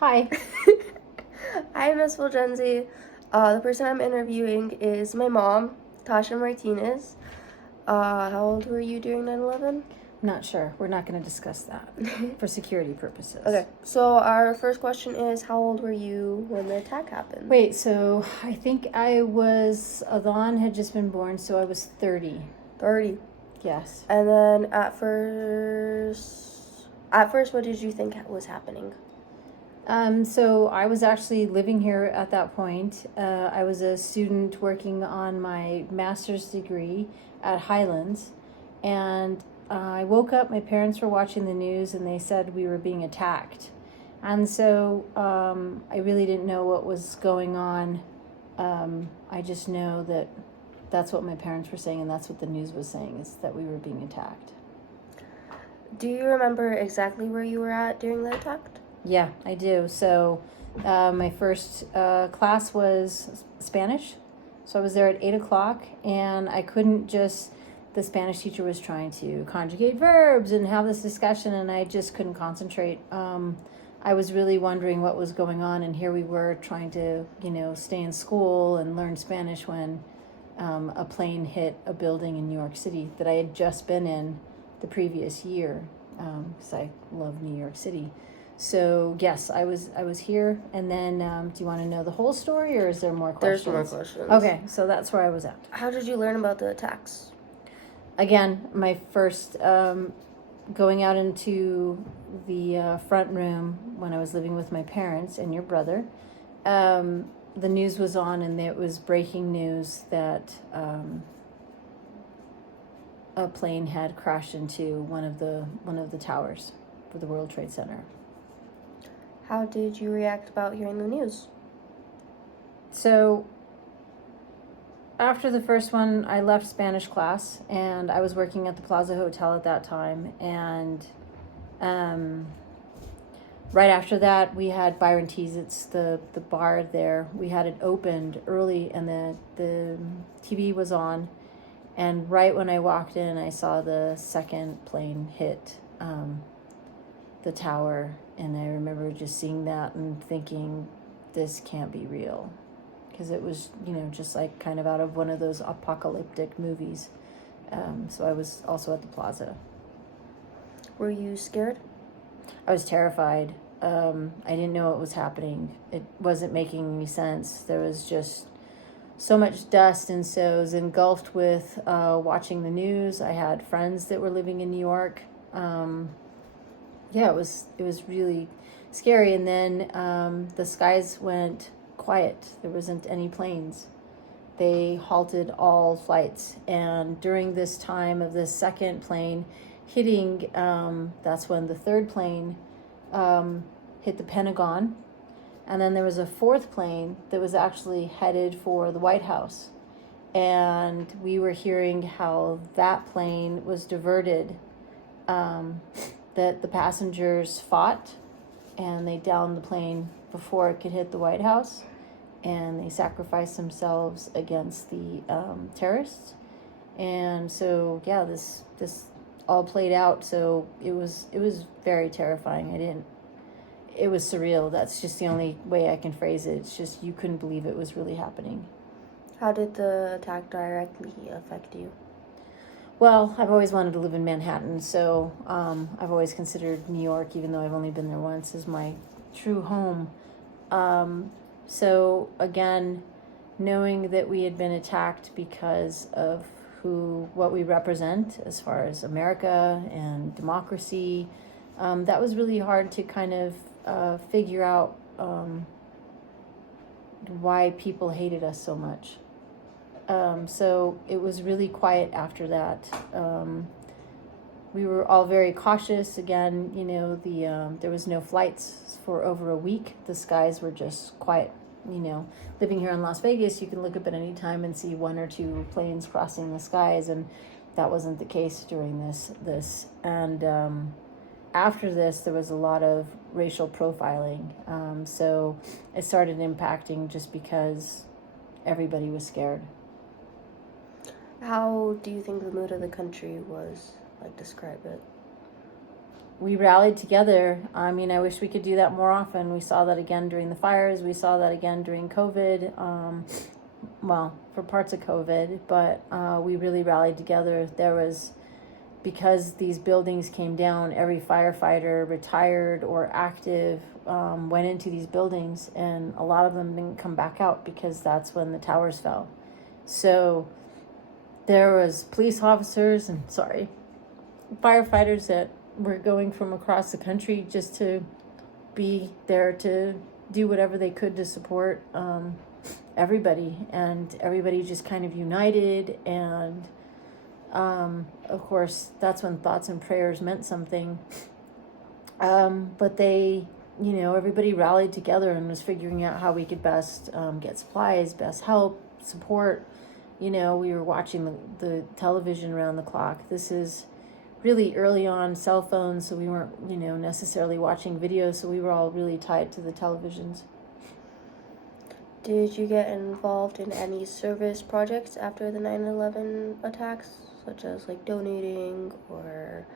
Hi. Hi, Miss Fulgenzi. The person I'm interviewing is my mom, Tasha Martinez. How old were you during 9/11? Not sure. We're not going to discuss that for security purposes. Okay, so our first question is, how old were you when the attack happened? Wait, so I think Adhan had just been born, so I was 30. 30. Yes. And then at first, what did you think was happening? So I was actually living here at that point. I was a student working on my master's degree at Highlands, and I woke up, my parents were watching the news, and they said we were being attacked. And so I really didn't know what was going on. I just know that that's what my parents were saying, and that's what the news was saying, is that we were being attacked. Do you remember exactly where you were at during the attack? Yeah, I do. So my first class was Spanish. So I was there at 8 o'clock, and I couldn't just, the Spanish teacher was trying to conjugate verbs and have this discussion, and I just couldn't concentrate. I was really wondering what was going on, and here we were trying to, stay in school and learn Spanish when a plane hit a building in New York City that I had just been in the previous year, because I love New York City. So yes, I was here, and then do you want to know the whole story, or is there more questions? There's more questions. Okay, so that's where I was at. How did you learn about the attacks? Again, my first going out into the front room when I was living with my parents and your brother. The news was on, and it was breaking news that a plane had crashed into one of the towers for the World Trade Center. How did you react about hearing the news? So after the first one, I left Spanish class, and I was working at the Plaza Hotel at that time. And right after that, we had Byron Tees. It's the bar there. We had it opened early, and the TV was on. And right when I walked in, I saw the second plane hit the tower, and I remember just seeing that and thinking, this can't be real, because it was, just like kind of out of one of those apocalyptic movies. So I was also at the Plaza. Were you scared? I was terrified. I didn't know what was happening. It wasn't making any sense. There was just so much dust, and so I was engulfed with watching the news. I had friends that were living in New York. It was really scary. And then the skies went quiet. There wasn't any planes. They halted all flights. And during this time of the second plane hitting, that's when the third plane hit the Pentagon. And then there was a fourth plane that was actually headed for the White House. And we were hearing how that plane was diverted, that the passengers fought, and they downed the plane before it could hit the White House, and they sacrificed themselves against the terrorists. And so this all played out. So it was very terrifying. It was surreal. That's just the only way I can phrase it. It's just, you couldn't believe it was really happening. How did the attack directly affect you? Well, I've always wanted to live in Manhattan, so I've always considered New York, even though I've only been there once, as my true home. So again, knowing that we had been attacked because of what we represent as far as America and democracy, that was really hard to kind of figure out why people hated us so much. So it was really quiet after that. We were all very cautious. Again, there was no flights for over a week. The skies were just quiet. Living here in Las Vegas, you can look up at any time and see one or two planes crossing the skies, and that wasn't the case during this. And after this, there was a lot of racial profiling. So it started impacting just because everybody was scared. How do you think the mood of the country was? Describe it. we rallied together. I mean, I wish we could do that more often. We saw that again during the fires. We saw that again during COVID. Well, for parts of COVID, but we really rallied together. There was, because these buildings came down, every firefighter, retired or active, went into these buildings, and a lot of them didn't come back out because that's when the towers fell. So there was police officers and firefighters that were going from across the country just to be there to do whatever they could to support everybody, and everybody just kind of united. And of course, that's when thoughts and prayers meant something. But they, everybody rallied together and was figuring out how we could best get supplies, best help, support. We were watching the television around the clock. This is really early on cell phones, so we weren't, necessarily watching videos, so we were all really tied to the televisions. Did you get involved in any service projects after the 9/11 attacks, such as like donating or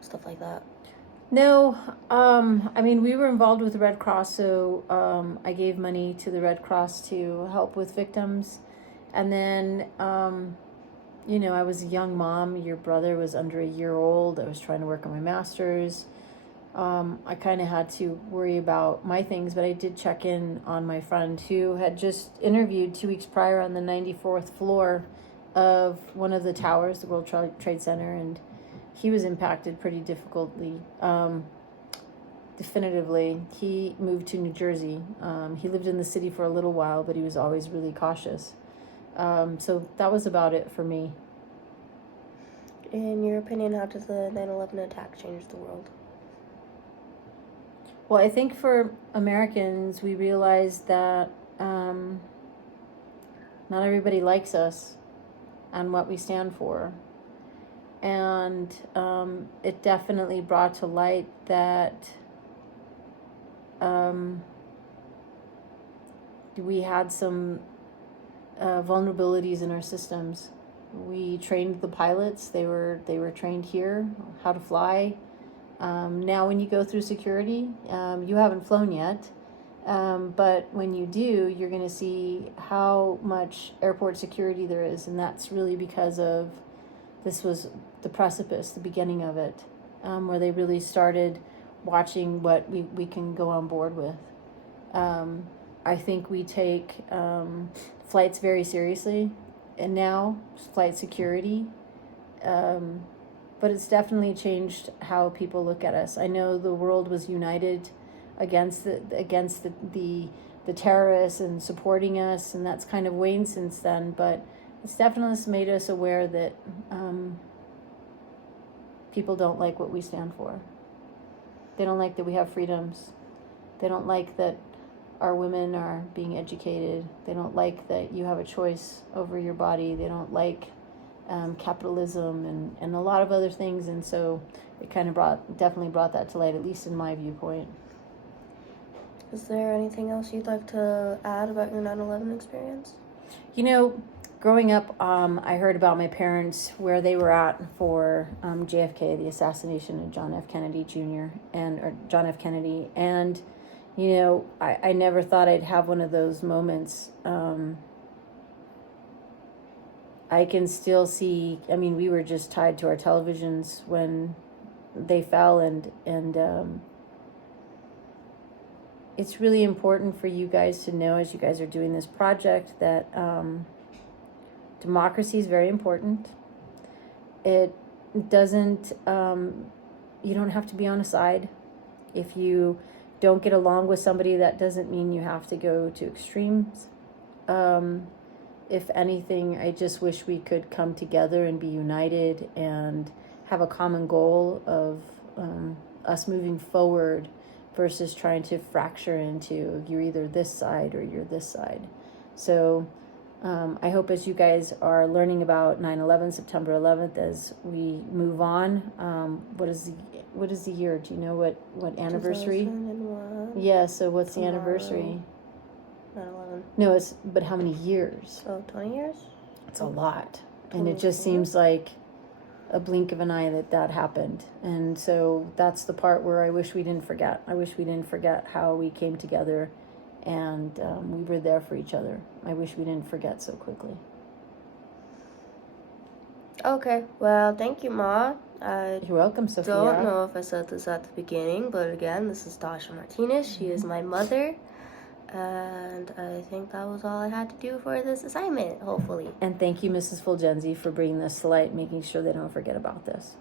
stuff like that? No, I mean, we were involved with the Red Cross, so I gave money to the Red Cross to help with victims. And then, I was a young mom. Your brother was under a year old. I was trying to work on my master's. I kind of had to worry about my things, but I did check in on my friend who had just interviewed 2 weeks prior on the 94th floor of one of the towers, the World Trade Center, and he was impacted pretty definitively. He moved to New Jersey. He lived in the city for a little while, but he was always really cautious. So that was about it for me. In your opinion, how did the 9/11 attack change the world? Well, I think for Americans, we realized that not everybody likes us and what we stand for. And it definitely brought to light that we had some vulnerabilities in our systems. We trained the pilots. They were trained here how to fly. Now when you go through security, you haven't flown yet, but when you do, you're going to see how much airport security there is, and that's really because of, this was the precipice, the beginning of it, where they really started watching what we can go on board with. I think we take flights very seriously, and now flight security, but it's definitely changed how people look at us. I know the world was united against the terrorists and supporting us, and that's kind of waned since then, but it's definitely made us aware that people don't like what we stand for. They don't like that we have freedoms. They don't like that our women are being educated. They don't like that you have a choice over your body. They don't like capitalism and a lot of other things. And so it kind of definitely brought that to light, at least in my viewpoint. Is there anything else you'd like to add about your 9/11 experience? Growing up, I heard about my parents, where they were at for JFK, the assassination of John F. Kennedy Jr. or John F. Kennedy. And, I never thought I'd have one of those moments. I can still see, we were just tied to our televisions when they fell, and it's really important for you guys to know, as you guys are doing this project, that democracy is very important. It doesn't, you don't have to be on a side. If you don't get along with somebody, that doesn't mean you have to go to extremes. If anything, I just wish we could come together and be united and have a common goal of us moving forward versus trying to fracture into, you're either this side or you're this side. So I hope as you guys are learning about 9/11, September 11th, as we move on, what is the year? Do you know what anniversary? 2001. Yeah, so what's Tomorrow. the anniversary? 9/11. No, but how many years? Oh, 20 years? It's a lot. And it just 24? seems like a blink of an eye that happened. And so that's the part where I wish we didn't forget. I wish we didn't forget how we came together and we were there for each other. I wish we didn't forget so quickly. Okay, well, thank you, Ma. I You're welcome, Sophia. don't know if I said this at the beginning, but again, this is Tasha Martinez. She is my mother. And I think that was all I had to do for this assignment, hopefully. And thank you, Mrs. Fulgenzi, for bringing this to light, making sure they don't forget about this.